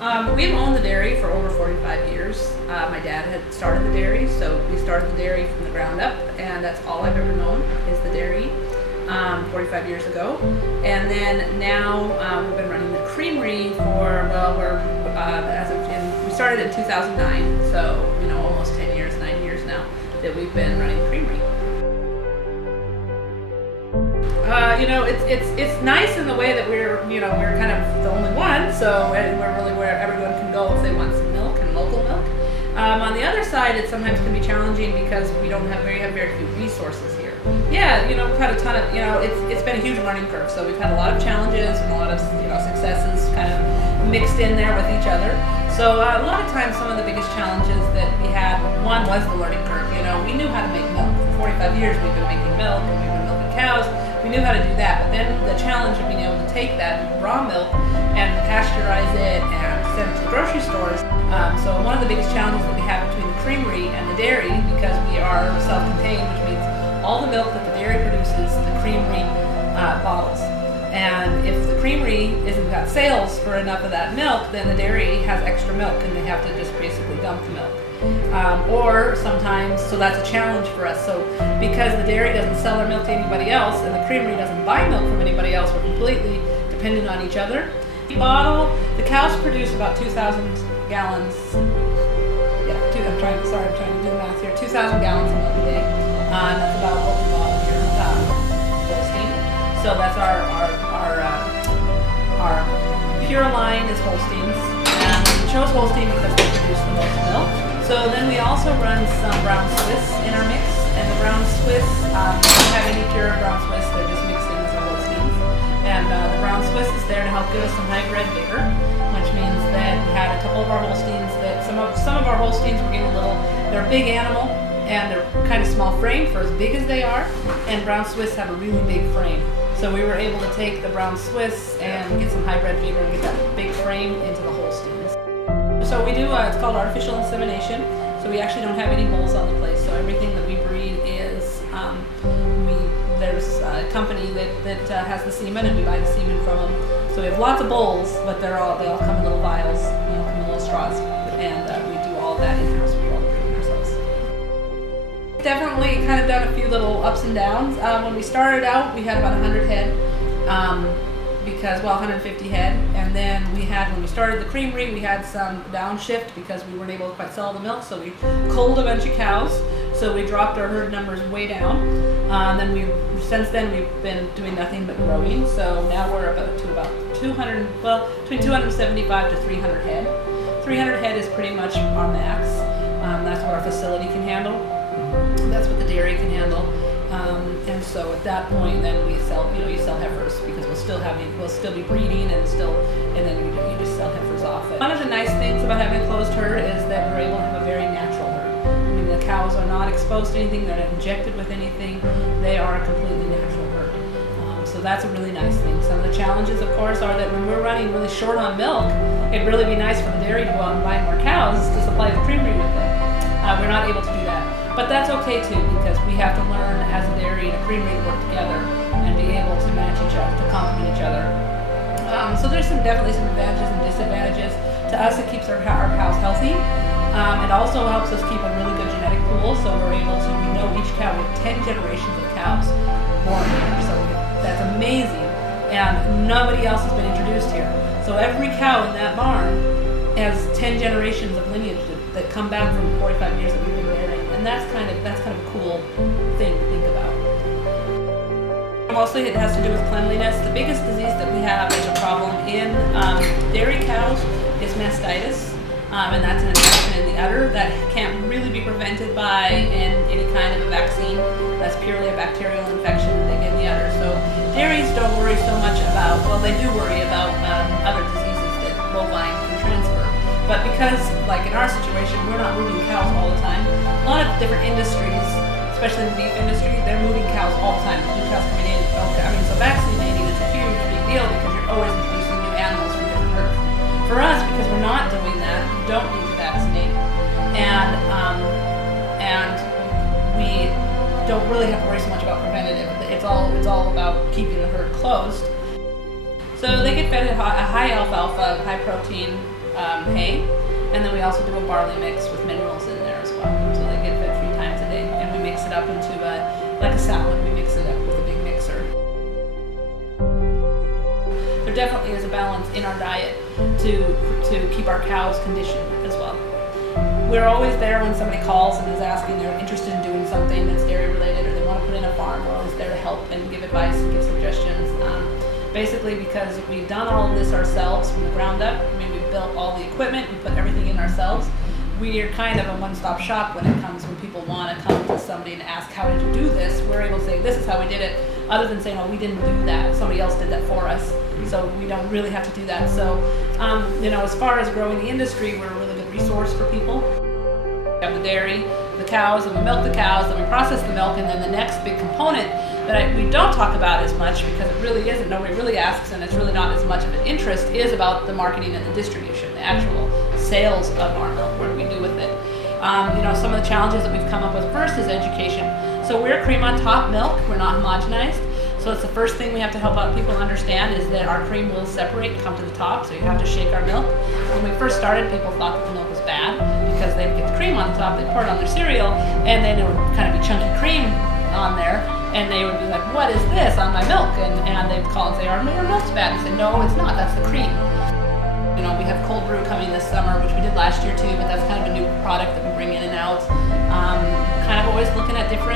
We've owned the dairy for over 45 years. My dad had started the dairy, so we started the dairy from the ground up, and that's all I've ever known is the dairy 45 years ago. And then now we've been running the creamery for, well, we started in 2009, so almost 10 years, 9 years now that we've been running the creamery. It's nice in the way that we're kind of the only one, so we're really where everyone can go if they want some milk and local milk. On the other side, it sometimes can be challenging because we have very few resources here. Yeah, we've had a ton of, it's been a huge learning curve, so we've had a lot of challenges and a lot of successes kind of mixed in there with each other. So a lot of times, some of the biggest challenges that we had, one was the learning curve. We knew how to make milk. For 45 years, we've been making milk and we've been milking cows. We knew how to do that, but then the challenge of being able to take that raw milk and pasteurize it and send it to the grocery stores. So one of the biggest challenges that we have between the creamery and the dairy, because we are self-contained, which means all the milk that the dairy produces, the creamery bottles. And if the creamery isn't got sales for enough of that milk, then the dairy has extra milk and they have to just basically dump the milk. Or sometimes, so that's a challenge for us. So because the dairy doesn't sell their milk to anybody else and the creamery doesn't buy milk from anybody else, we're completely dependent on each other. The cows produce about 2,000 gallons. I'm trying to do the math here. 2,000 gallons of milk a day. That's about what we bought here, Holstein. So that's our pure line is Holsteins, and we chose Holstein because they produce the most milk. So then we also run some brown Swiss in our mix, and the brown Swiss, we don't have any pure brown Swiss, they're just mixed in with our Holsteins. And the brown Swiss is there to help give us some hybrid vigor, which means that we had a couple of our Holsteins that some of our Holsteins were getting they're a big animal, and they're kind of small frame for as big as they are, and brown Swiss have a really big frame. So we were able to take the brown Swiss and get some hybrid vigor and get that big frame into the Holsteins. So we do, it's called artificial insemination. So we actually don't have any bulls on the place. So everything that we breed is, there's a company that has the semen, and we buy the semen from them. So we have lots of bulls, but they all come in little vials, come in little straws, and we do all of that in-house. We do all the breeding ourselves. Definitely kind of done a few little ups and downs. When we started out, we had about 100 head. 150 head, and then when we started the creamery, we had some downshift because we weren't able to quite sell the milk, so we culled a bunch of cows, so we dropped our herd numbers way down. Since then we've been doing nothing but growing, so now we're about 200, between 275 to 300 head. 300 head is pretty much our max. That's what our facility can handle. That's what the dairy can handle. And so at that point, then we sell, you sell heifers because we'll still be breeding and then you just sell heifers off it. One of the nice things about having a closed herd is that we're able to have a very natural herd. I mean, the cows are not exposed to anything, they're not injected with anything, they are a completely natural herd. So that's a really nice thing. Some of the challenges, of course, are that when we're running really short on milk, it'd really be nice for the dairy to go out and buy more cows to supply the creamery with it. We're not able to do that. But that's okay too, because we have to learn as a dairy and a creamery to work together and be able to match each other, to complement each other. So there's definitely some advantages and disadvantages. To us, it keeps our cows healthy. It also helps us keep a really good genetic pool, so we know each cow, we have 10 generations of cows born here, so that's amazing. And nobody else has been introduced here. So every cow in that barn has 10 generations of lineage that come back from 45 years that we've been rearing. And that's kind of a cool thing to think about. Mostly it has to do with cleanliness. The biggest disease that we have as a problem in dairy cows is mastitis, and that's an infection in the udder that can't really be prevented by any kind of a vaccine. That's purely a bacterial infection that they get in the udder. So dairies don't worry so much about, they do worry about other diseases that bovine can transfer. But because, like in our situation, we're not moving cows all the time, a lot of different industries, especially in the beef industry, they're moving cows all the time. New cows coming in. So vaccinating is a huge, big deal because you're always introducing new animals from different herds. For us, because we're not doing that, we don't need to vaccinate, and we don't really have to worry so much about preventative. It's all about keeping the herd closed. So they get fed a high alfalfa, high protein hay. And then we also do a barley mix with minerals in there as well. So they get fed 3 times a day. And we mix it up into like a salad. We mix it up with a big mixer. There definitely is a balance in our diet to keep our cows conditioned as well. We're always there when somebody calls and is asking they're interested in doing something that's dairy related or they want to put in a farm. We're always there to help and give advice and give suggestions. Basically because we've done all of this ourselves from the ground up. I mean, we've built all the equipment, we put everything in ourselves. We are kind of a one-stop shop when it comes when people want to come to somebody and ask, how did you do this? We're able to say, this is how we did it, other than saying, oh, we didn't do that, somebody else did that for us. So we don't really have to do that. So, as far as growing the industry, we're a really good resource for people. We have the dairy, the cows, and we milk the cows, then we process the milk, and then the next big component that we don't talk about as much because it really isn't, nobody really asks, and it's really not as much of an interest, is about the marketing and the distribution, the actual sales of our milk, what do we do with it. Some of the challenges that we've come up with first is education. So we're cream on top milk, we're not homogenized. So it's the first thing we have to help out people understand is that our cream will separate and come to the top, so you have to shake our milk. When we first started, people thought that the milk was bad because they'd get the cream on the top, they'd pour it on their cereal, and then it would kind of be chunky cream on there, and they would be like, what is this on my milk? And they'd call and say, our milk's bad. And say, no, it's not, that's the cream. We have cold brew coming this summer, which we did last year too, but that's kind of a new product that we bring in and out. Kind of always looking at different